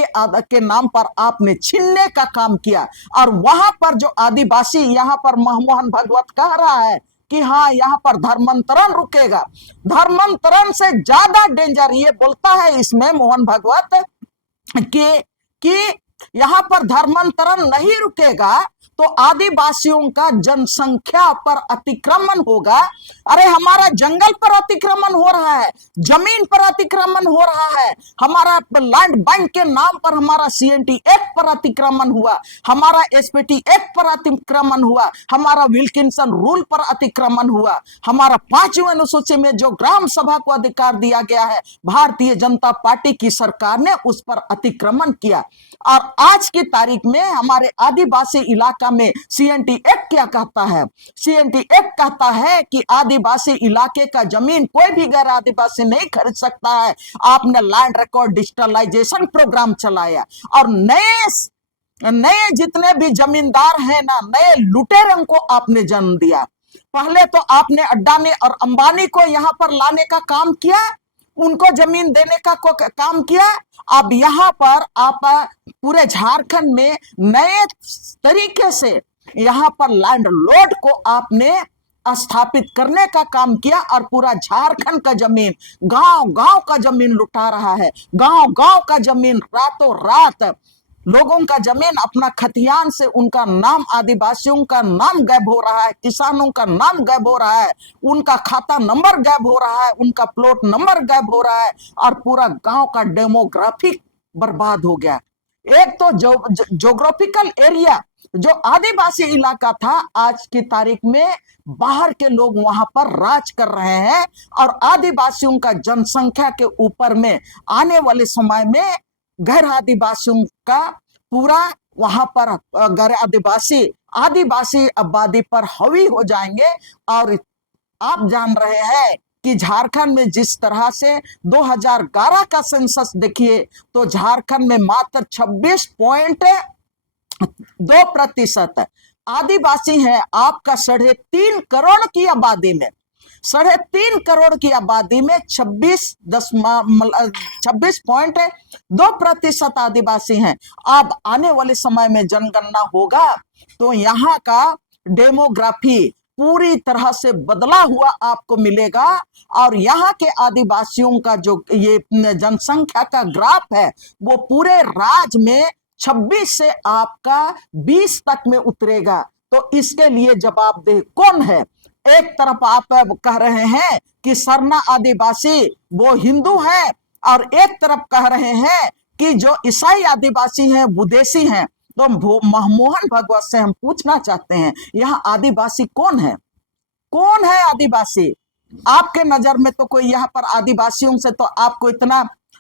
के नाम पर आपने छीनने का काम किया। और वहां पर जो आदिवासी, यहाँ पर मोहन भागवत कह रहा है कि हाँ यहाँ पर धर्मांतरण रुकेगा, धर्मांतरण से ज्यादा डेंजर ये बोलता है इसमें मोहन भागवत कि यहाँ पर धर्मांतरण नहीं रुकेगा तो आदिवासियों का जनसंख्या पर अतिक्रमण होगा। अरे हमारा जंगल पर अतिक्रमण हो रहा है, जमीन पर अतिक्रमण हो रहा है, हमारा लैंड बैंक के नाम पर हमारा सीएनटी एक्ट पर अतिक्रमण हुआ, हमारा एसपीटी एक्ट पर अतिक्रमण हुआ, हमारा विल्किंसन रूल पर अतिक्रमण हुआ, हमारा 5वें अनुसूची में जो ग्राम सभा को अधिकार दिया गया है भारतीय जनता पार्टी की सरकार ने उस पर अतिक्रमण किया। और आज की तारीख में हमारे आदिवासी इलाका में सीएनटी एक्ट क्या कहता है? सीएनटी एक्ट कहता है कि आदिवासी इलाके का जमीन कोई भी गैर आदिवासी नहीं खरीद सकता है। आपने लैंड रिकॉर्ड डिजिटलाइजेशन प्रोग्राम चलाया और नए जितने भी जमींदार हैं ना, नए लुटेरों को आपने जन्म दिया। पहले तो आपने अडानी और अंबानी को यहाँ पर लाने का काम किया, उनको जमीन देने का काम किया। अब यहाँ पर आप पूरे झारखंड में नए तरीके से यहाँ पर लैंड लॉर्ड को आपने स्थापित करने का काम किया और पूरा झारखंड का जमीन, गांव का जमीन लुटा रहा है। गांव का जमीन रातों रात लोगों का जमीन अपना खतियान से उनका नाम, आदिवासियों का नाम गायब हो रहा है, किसानों का नाम गायब हो रहा है, उनका खाता नंबर गायब हो रहा है, उनका प्लॉट नंबर गायब हो रहा है और पूरा गांव का डेमोग्राफिक बर्बाद हो गया। एक तो ज्योग्राफिकल एरिया जो आदिवासी इलाका था, आज की तारीख में बाहर के लोग वहां पर राज कर रहे हैं, और आदिवासियों का जनसंख्या के ऊपर में आने वाले समय में गैर आदिवासियों का पूरा वहां पर गैर आदिवासी आदिवासी आबादी पर हावी हो जाएंगे। और आप जान रहे हैं कि झारखंड में जिस तरह से 2011 का सेंसस देखिए, तो झारखंड में मात्र 26.2% आदिवासी हैं। आपका 3.5 करोड़ की आबादी में 3.5 करोड़ की आबादी में 26.2% आदिवासी हैं। अब आने वाले समय में जनगणना होगा तो यहाँ का डेमोग्राफी पूरी तरह से बदला हुआ आपको मिलेगा, और यहाँ के आदिवासियों का जो ये जनसंख्या का ग्राफ है वो पूरे राज्य में 26 से आपका 20 तक में उतरेगा। तो इसके लिए जवाबदेह कौन है? एक तरफ आप कह रहे हैं कि सरना आदिवासी वो हिंदू हैं, और एक तरफ कह रहे हैं कि जो ईसाई आदिवासी हैं विदेशी हैं। तो मोहन भगवत से हम पूछना चाहते हैं, यहाँ आदिवासी कौन है? कौन है आदिवासी? आपके नजर में तो कोई यहाँ पर आदिवासियों से तो आपको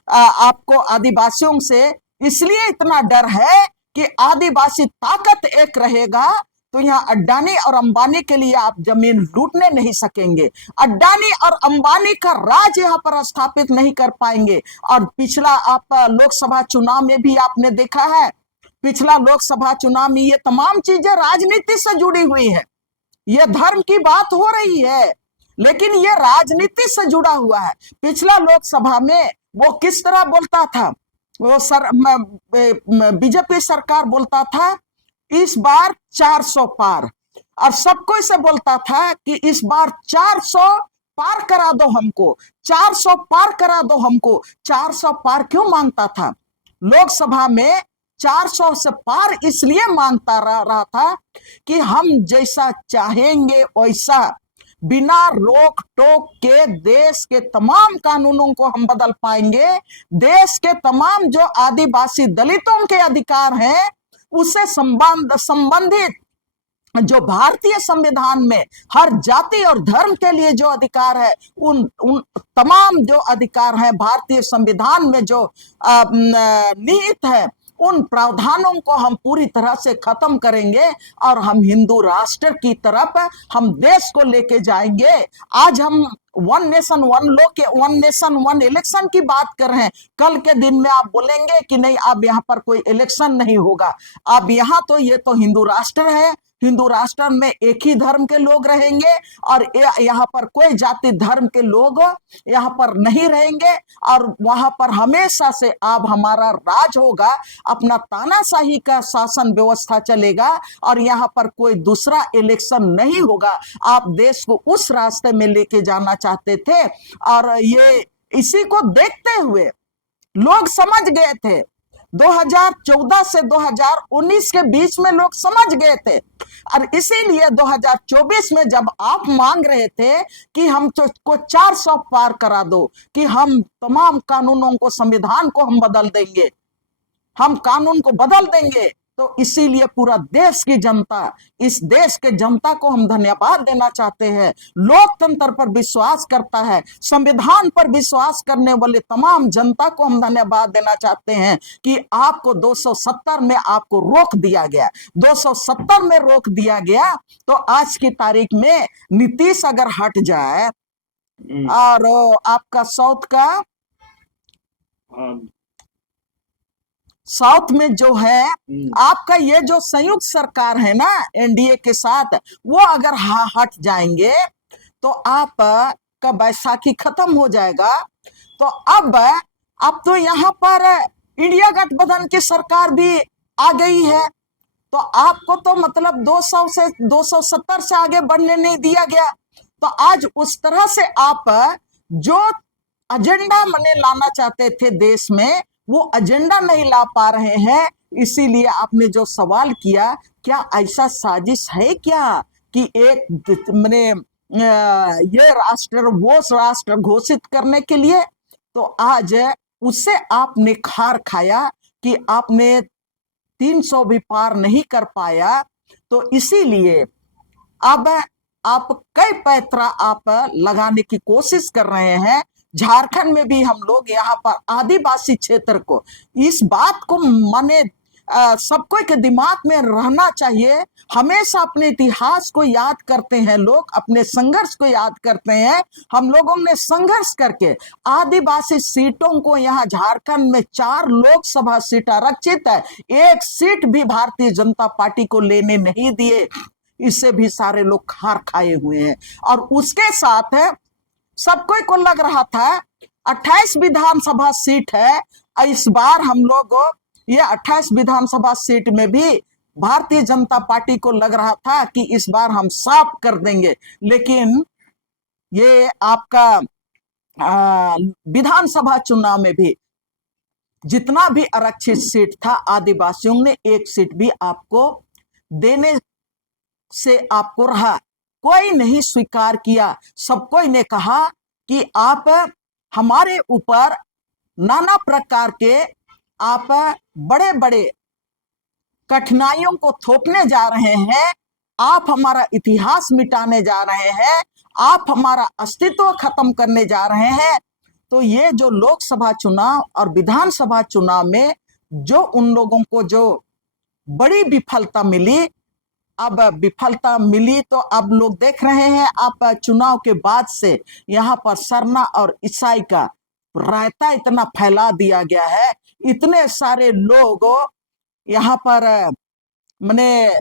आपको आदिवासियों से इसलिए इतना डर है कि आदिवासी ताकत एक रहेगा तो यहाँ अड्डानी और अंबानी के लिए आप जमीन लूटने नहीं सकेंगे। अड्डानी और अंबानी का राज यहाँ पर स्थापित नहीं कर पाएंगे। और पिछला आप लोकसभा चुनाव में भी आपने देखा है, पिछला लोकसभा चुनाव में ये तमाम चीजें राजनीति से जुड़ी हुई है। ये धर्म की बात हो रही है लेकिन ये राजनीति से जुड़ा हुआ है। पिछला लोकसभा में वो किस तरह बोलता था, वो बीजेपी सरकार बोलता था इस बार 400 पार, और सबको इसे बोलता था कि इस बार 400 पार करा दो हमको, 400 पार करा दो हमको। 400 पार क्यों मांगता था? लोकसभा में 400 से पार इसलिए मांगता रहा था कि हम जैसा चाहेंगे वैसा बिना रोक टोक के देश के तमाम कानूनों को हम बदल पाएंगे। देश के तमाम जो आदिवासी दलितों के अधिकार हैं उससे संबंधित जो भारतीय संविधान में हर जाति और धर्म के लिए जो अधिकार है, उन तमाम जो अधिकार हैं भारतीय संविधान में जो निहित है, उन प्रावधानों को हम पूरी तरह से खत्म करेंगे और हम हिंदू राष्ट्र की तरफ हम देश को लेके जाएंगे। आज हम वन नेशन वन लॉ के वन नेशन वन इलेक्शन की बात कर रहे हैं। कल के दिन में आप बोलेंगे कि नहीं अब यहाँ पर कोई इलेक्शन नहीं होगा। अब यहाँ तो ये तो हिंदू राष्ट्र है, हिंदू राष्ट्र में एक ही धर्म के लोग रहेंगे और यहाँ पर कोई जाति धर्म के लोग यहाँ पर नहीं रहेंगे, और वहां पर हमेशा से अब हमारा राज होगा, अपना तानाशाही का शासन व्यवस्था चलेगा और यहाँ पर कोई दूसरा इलेक्शन नहीं होगा। आप देश को उस रास्ते में लेके जाना चाहते थे, और ये इसी को देखते हुए लोग समझ गए थे 2014 से 2019 के बीच में लोग समझ गए थे, और इसीलिए 2024 में जब आप मांग रहे थे कि हम को 400 पार करा दो, कि हम तमाम कानूनों को संविधान को हम बदल देंगे, हम कानून को बदल देंगे, तो इसीलिए पूरा देश की जनता, इस देश के जनता को हम धन्यवाद देना चाहते हैं। लोकतंत्र पर विश्वास करता है, संविधान पर विश्वास करने वाले तमाम जनता को हम धन्यवाद देना चाहते हैं कि आपको 270 में आपको रोक दिया गया, 270 में रोक दिया गया। तो आज की तारीख में नीतीश अगर हट जाए और आपका साउथ में जो है आपका ये जो संयुक्त सरकार है ना एनडीए के साथ, वो अगर हट जाएंगे तो आप का बैसाखी खत्म हो जाएगा। तो अब तो यहाँ पर इंडिया गठबंधन की सरकार भी आ गई है, तो आपको तो मतलब 200 से 270 से आगे बढ़ने नहीं दिया गया। तो आज उस तरह से आप जो एजेंडा मने लाना चाहते थे देश में, वो एजेंडा नहीं ला पा रहे हैं। इसीलिए आपने जो सवाल किया, क्या ऐसा साजिश है क्या कि एक मने ये राष्ट्र वो राष्ट्र घोषित करने के लिए? तो आज उससे आपने खार खाया कि आपने 300 भी पार नहीं कर पाया, तो इसीलिए अब आप कई पैतरा आप लगाने की कोशिश कर रहे हैं। झारखंड में भी हम लोग यहाँ पर आदिवासी क्षेत्र को, इस बात को माने सबको के दिमाग में रहना चाहिए। हमेशा अपने इतिहास को याद करते हैं लोग, अपने संघर्ष को याद करते हैं। हम लोगों ने संघर्ष करके आदिवासी सीटों को, यहाँ झारखंड में 4 लोकसभा सीट आरक्षित है, 1 सीट भी भारतीय जनता पार्टी को लेने नहीं दिए। इससे भी सारे लोग हार खाए हुए हैं। और उसके साथ सबको को लग रहा था 28 विधानसभा सीट है, इस बार हम लोग ये 28 विधानसभा सीट में भी भारतीय जनता पार्टी को लग रहा था कि इस बार हम साफ कर देंगे। लेकिन ये आपका विधानसभा चुनाव में भी जितना भी आरक्षित सीट था, आदिवासियों ने 1 सीट भी आपको देने से आपको रहा, कोई नहीं स्वीकार किया। सबको ने कहा कि आप हमारे ऊपर नाना प्रकार के आप बड़े बड़े कठिनाइयों को थोपने जा रहे हैं, आप हमारा इतिहास मिटाने जा रहे हैं, आप हमारा अस्तित्व खत्म करने जा रहे हैं। तो ये जो लोकसभा चुनाव और विधानसभा चुनाव में जो उन लोगों को जो बड़ी विफलता मिली, अब विफलता मिली तो अब लोग देख रहे हैं, आप चुनाव के बाद से यहाँ पर सरना और ईसाई का रायता इतना फैला दिया गया है, इतने सारे लोग यहाँ पर मैंने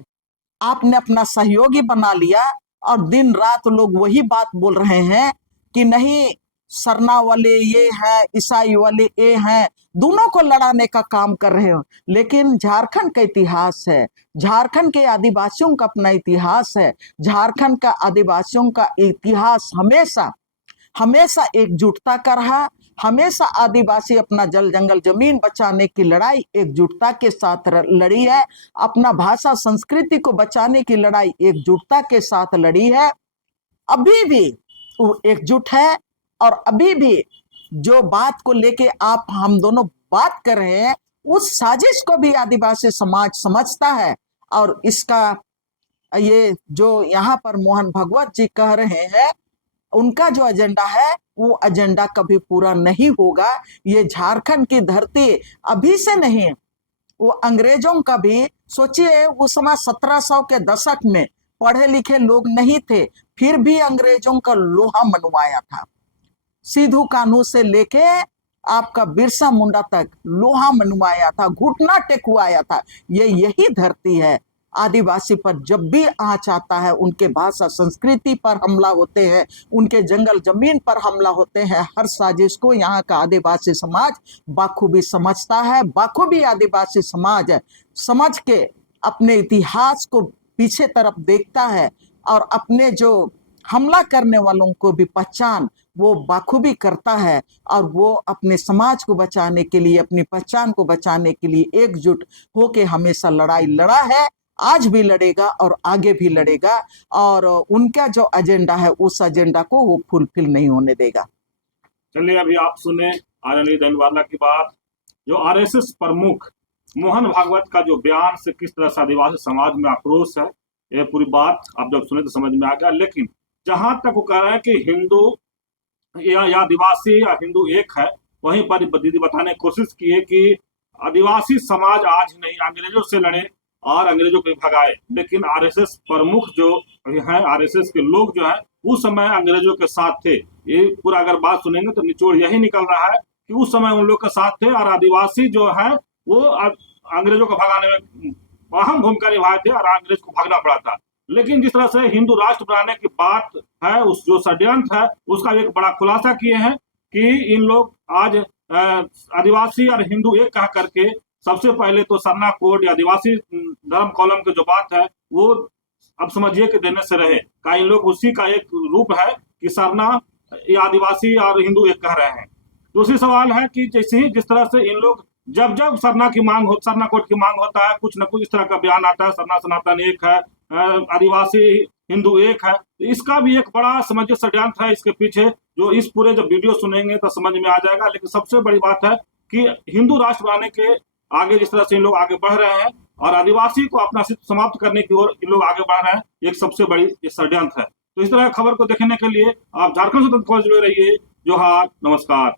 आपने अपना सहयोगी बना लिया और दिन रात लोग वही बात बोल रहे हैं कि नहीं, सरना वाले ये हैं, ईसाई वाले ये हैं, दोनों को लड़ाने का काम कर रहे हो। लेकिन झारखंड का इतिहास है, झारखंड के आदिवासियों का अपना इतिहास है, झारखंड का आदिवासियों का इतिहास हमेशा हमेशा एकजुटता का रहा। हमेशा आदिवासी अपना जल जंगल जमीन बचाने की लड़ाई एकजुटता के साथ लड़ी है, अपना भाषा संस्कृति को बचाने की लड़ाई एकजुटता के साथ लड़ी है। अभी भी वो एकजुट है और अभी भी जो बात को लेके आप हम दोनों बात कर रहे हैं, उस साजिश को भी आदिवासी समाज समझता है। और इसका ये जो यहाँ पर मोहन भागवत जी कह रहे हैं, उनका जो एजेंडा है वो एजेंडा कभी पूरा नहीं होगा। ये झारखंड की धरती अभी से नहीं, वो अंग्रेजों का भी सोचिए, उस समय 1700 के दशक में पढ़े लिखे लोग नहीं थे, फिर भी अंग्रेजों का लोहा मनवाया था। सिद्धू कान्हू से लेके आपका बिरसा मुंडा तक लोहा मनवाया था, घुटना टेकवाया था। ये यही धरती है। आदिवासी पर जब भी आंच आता है, उनके भाषा संस्कृति पर हमला होते हैं, उनके जंगल जमीन पर हमला होते हैं, हर साजिश को यहाँ का आदिवासी समाज बाखूबी समझता है। बाखूबी आदिवासी समाज समझ के अपने इतिहास को पीछे तरफ देखता है और अपने जो हमला करने वालों को भी पहचान वो बाखूबी करता है, और वो अपने समाज को बचाने के लिए, अपनी पहचान को बचाने के लिए एकजुट होके हमेशा लड़ाई लड़ा है, आज भी लड़ेगा और आगे भी लड़ेगा। और उनका जो एजेंडा है उस एजेंडा को वो फुलफिल नहीं होने देगा। चलिए अभी आप सुने आर्यन दंडवाला की बात। जो आरएसएस प्रमुख मोहन भागवत का जो बयान से किस तरह से आदिवासी समाज में आक्रोश है, ये पूरी बात आप जब सुने तो समझ में आ गया। लेकिन जहां तक वो कह रहे हैं कि हिंदू या आदिवासी या हिंदू एक है, वहीं पर दीदी बताने की कोशिश की है कि आदिवासी समाज आज नहीं अंग्रेजों से लड़े और अंग्रेजों को भगाए, लेकिन आरएसएस प्रमुख जो है, आरएसएस के लोग जो है उस समय अंग्रेजों के साथ थे। ये पूरा अगर बात सुनेंगे तो निचोड़ यही निकल रहा है कि उस समय उन लोग के साथ थे और आदिवासी जो है वो अंग्रेजों को भगाने में अहम भूमिका निभाए थे और अंग्रेज को भागना पड़ा था। लेकिन जिस तरह से हिंदू राष्ट्र बनाने की बात है, उस जो षड्यंत्र है उसका एक बड़ा खुलासा किए हैं कि इन लोग आज आदिवासी और हिंदू एक कह करके सबसे पहले तो सरना कोड या आदिवासी धर्म कॉलम की जो बात है वो अब समझिए कि देने से रहे का इन लोग उसी का एक रूप है कि सरना या आदिवासी और हिंदू एक कह रहे हैं। दूसरी सवाल है कि जैसे ही जिस तरह से इन लोग जब जब सरना की मांग हो, सरना कोड की मांग होता है, कुछ न कुछ इस तरह का बयान आता है, सरना सनातन एक है, आदिवासी हिंदू एक है। तो इसका भी एक बड़ा समझिए षड्यंत्र है इसके पीछे, जो इस पूरे जब वीडियो सुनेंगे तो समझ में आ जाएगा। लेकिन सबसे बड़ी बात है कि हिंदू राष्ट्र बनाने के आगे जिस तरह से इन लोग आगे बढ़ रहे हैं और आदिवासी को अपना अस्तित्व समाप्त करने की ओर इन लोग आगे बढ़ रहे हैं, एक सबसे बड़ी षड्यंत्र है। तो इस तरह खबर को देखने के लिए आप झारखंड स्वतंत्र फौज जुड़े रहिए। जोहार, नमस्कार।